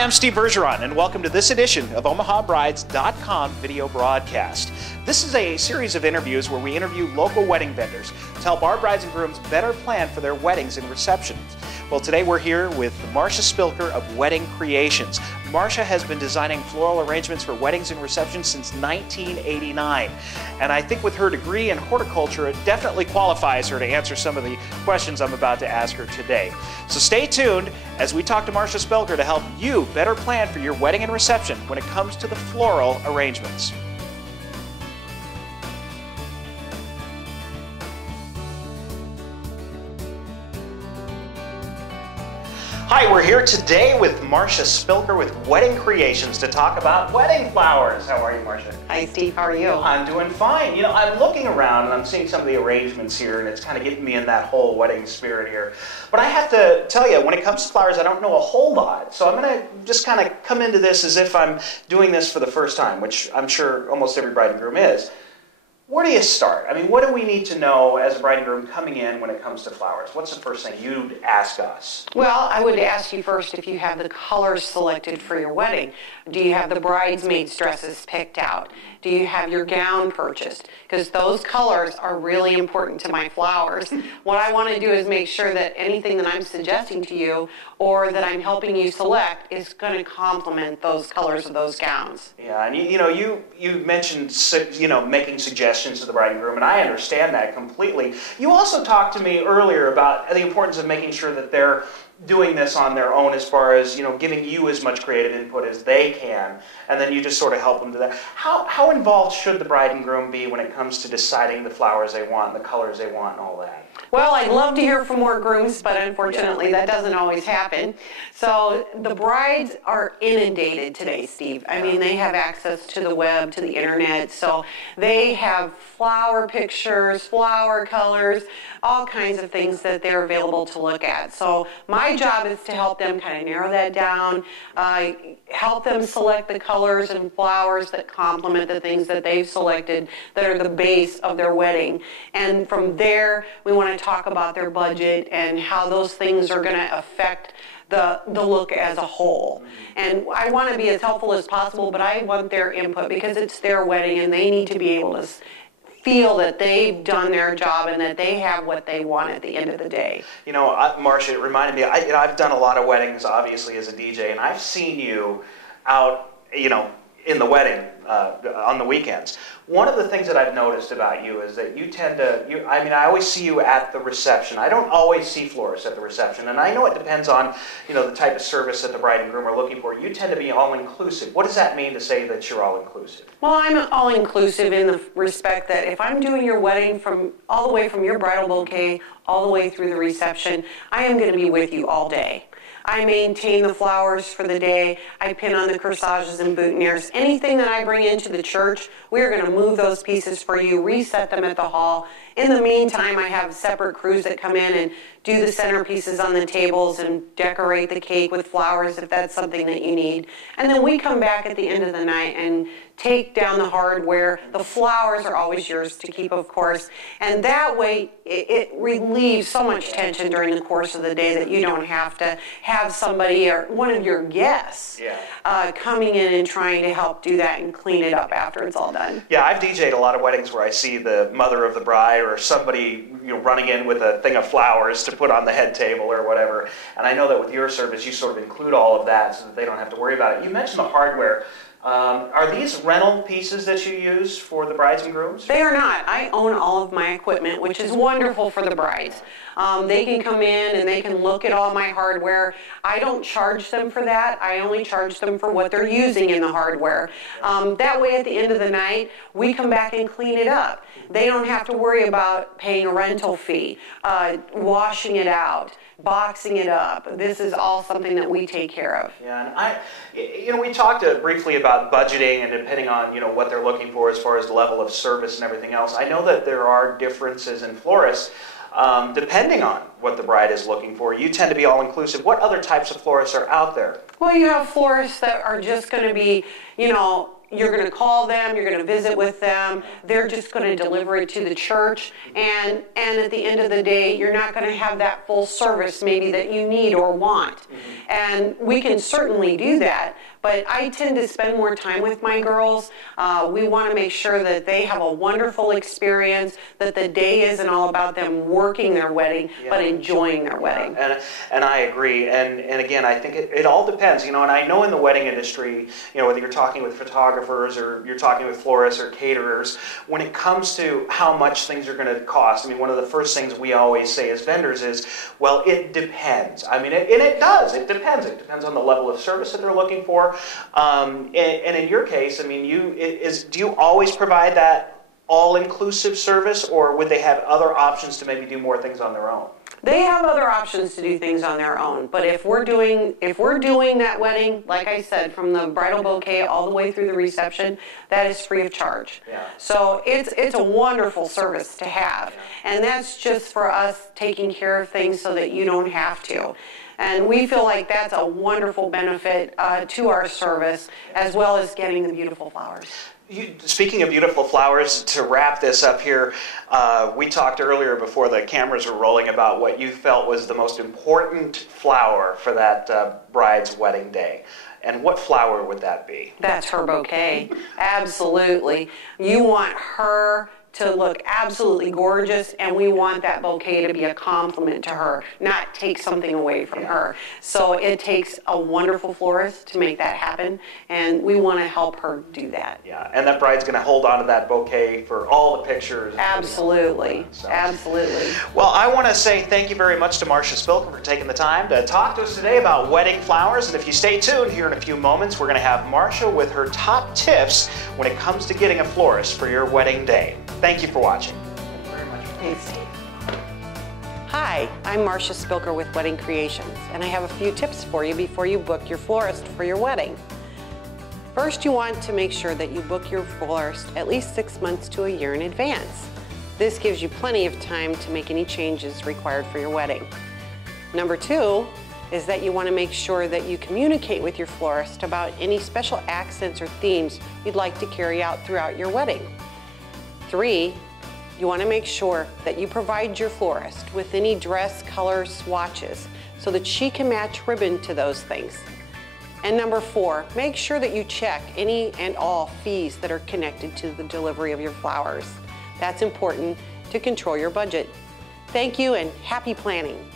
Hi, I'm Steve Bergeron, and welcome to this edition of OmahaBrides.com video broadcast. This is a series of interviews where we interview local wedding vendors to help our brides and grooms better plan for their weddings and receptions. Well, today we're here with Marcia Spilker of Wedding Creations. Marcia has been designing floral arrangements for weddings and receptions since 1989. And I think with her degree in horticulture, it definitely qualifies her to answer some of the questions I'm about to ask her today. So stay tuned as we talk to Marcia Spilker to help you better plan for your wedding and reception when it comes to the floral arrangements. Hi, we're here today with Marcia Spilker with Wedding Creations to talk about wedding flowers. How are you, Marcia? Hi, Steve. How are you? I'm doing fine. You know, I'm looking around and I'm seeing some of the arrangements here, and it's kind of getting me in that whole wedding spirit here. But I have to tell you, when it comes to flowers, I don't know a whole lot. So I'm going to just kind of come into this as if I'm doing this for the first time, which I'm sure almost every bride and groom is. Where do you start? I mean, what do we need to know as a bride and groom coming in when it comes to flowers? What's the first thing you'd ask us? Well, I would ask you first if you have the colors selected for your wedding. Do you have the bridesmaids' dresses picked out? Do you have your gown purchased? Because those colors are really important to my flowers. What I want to do is make sure that anything that I'm suggesting to you or that I'm helping you select is going to complement those colors of those gowns. Yeah, and you mentioned making suggestions to the bride and groom, and I understand that completely. You also talked to me earlier about the importance of making sure that they're doing this on their own as far as, giving you as much creative input as they can, and then you just sort of help them do that. How involved should the bride and groom be when it comes to deciding the flowers they want, the colors they want, and all that? Well, I'd love to hear from more grooms, but unfortunately that doesn't always happen. So the brides are inundated today, Steve. I mean, they have access to the web, to the internet, so they have flower pictures, flower colors, all kinds of things that they're available to look at. So my job is to help them kind of narrow that down, help them select the colors and flowers that complement the things that they've selected that are the base of their wedding. And from there, we want to talk about their budget and how those things are going to affect the look as a whole. And I want to be as helpful as possible, but I want their input because it's their wedding and they need to be able to feel that they've done their job and that they have what they want at the end of the day. Marcia, it reminded me, I've done a lot of weddings, obviously, as a DJ, and I've seen you out, in the wedding on the weekends. One of the things that I've noticed about you is that you tend to, I always see you at the reception. I don't always see florists at the reception, and I know it depends on, the type of service that the bride and groom are looking for. You tend to be all-inclusive. What does that mean to say that you're all-inclusive? Well, I'm all-inclusive in the respect that if I'm doing your wedding all the way from your bridal bouquet all the way through the reception, I am going to be with you all day. I maintain the flowers for the day. I pin on the corsages and boutonnieres. Anything that I bring into the church, we're going to move those pieces for you, reset them at the hall. In the meantime, I have separate crews that come in and do the centerpieces on the tables and decorate the cake with flowers if that's something that you need. And then we come back at the end of the night and take down the hardware. The flowers are always yours to keep, of course. And that way, it relieves so much tension during the course of the day that you don't have to have somebody or one of your guests coming in and trying to help do that and clean it up after it's all done. Yeah, I've DJ'd a lot of weddings where I see the mother of the bride or somebody running in with a thing of flowers to put on the head table or whatever. And I know that with your service, you sort of include all of that so that they don't have to worry about it. You mentioned the hardware. Are these rental pieces that you use for the brides and grooms? They are not. I own all of my equipment, which is wonderful for the brides. They can come in and they can look at all my hardware. I don't charge them for that. I only charge them for what they're using in the hardware. That way, at the end of the night, we come back and clean it up. They don't have to worry about paying a rental fee, washing it out, boxing it up. This is all something that we take care of. Yeah, and we talked briefly about budgeting and depending on what they're looking for as far as the level of service and everything else. I know that there are differences in florists depending on what the bride is looking for. You tend to be all-inclusive. What other types of florists are out there? Well, you have florists that are just going to be, you're going to call them, you're going to visit with them, they're just going to deliver it to the church, and at the end of the day, you're not going to have that full service maybe that you need or want. And we can certainly do that, but I tend to spend more time with my girls. We want to make sure that they have a wonderful experience, that the day isn't all about them working their wedding, but enjoying their wedding. And I agree. And again, I think it all depends, you know, and I know in the wedding industry, you know, whether you're talking with photographers or you're talking with florists or caterers, when it comes to how much things are going to cost, I mean, one of the first things we always say as vendors is, well, it depends. I mean, and it does. It depends. It depends on the level of service that they're looking for. And in your case, I mean, do you always provide that all-inclusive service, or would they have other options to maybe do more things on their own? They have other options to do things on their own, but if we're doing that wedding, like I said, from the bridal bouquet all the way through the reception, that is free of charge. Yeah. So it's a wonderful service to have, and that's just for us taking care of things so that you don't have to. And we feel like that's a wonderful benefit to our service, as well as getting the beautiful flowers. Speaking of beautiful flowers, to wrap this up here, we talked earlier before the cameras were rolling about what you felt was the most important flower for that bride's wedding day. And what flower would that be? That's her bouquet. Absolutely. You want her to look absolutely gorgeous, and we want that bouquet to be a compliment to her, not take something away from her. So it takes a wonderful florist to make that happen, and we want to help her do that. Yeah, and that bride's going to hold on to that bouquet for all the pictures. Absolutely, absolutely. Well, I want to say thank you very much to Marcia Spilker for taking the time to talk to us today about wedding flowers, and if you stay tuned here in a few moments, we're going to have Marcia with her top tips when it comes to getting a florist for your wedding day. Thank you for watching. Thank you very much. Thanks, Steve. Hi, I'm Marcia Spilker with Wedding Creations, and I have a few tips for you before you book your florist for your wedding. First, you want to make sure that you book your florist at least 6 months to a year in advance. This gives you plenty of time to make any changes required for your wedding. Number 2 is that you want to make sure that you communicate with your florist about any special accents or themes you'd like to carry out throughout your wedding. 3, you want to make sure that you provide your florist with any dress color swatches so that she can match ribbon to those things. And number 4, make sure that you check any and all fees that are connected to the delivery of your flowers. That's important to control your budget. Thank you and happy planning.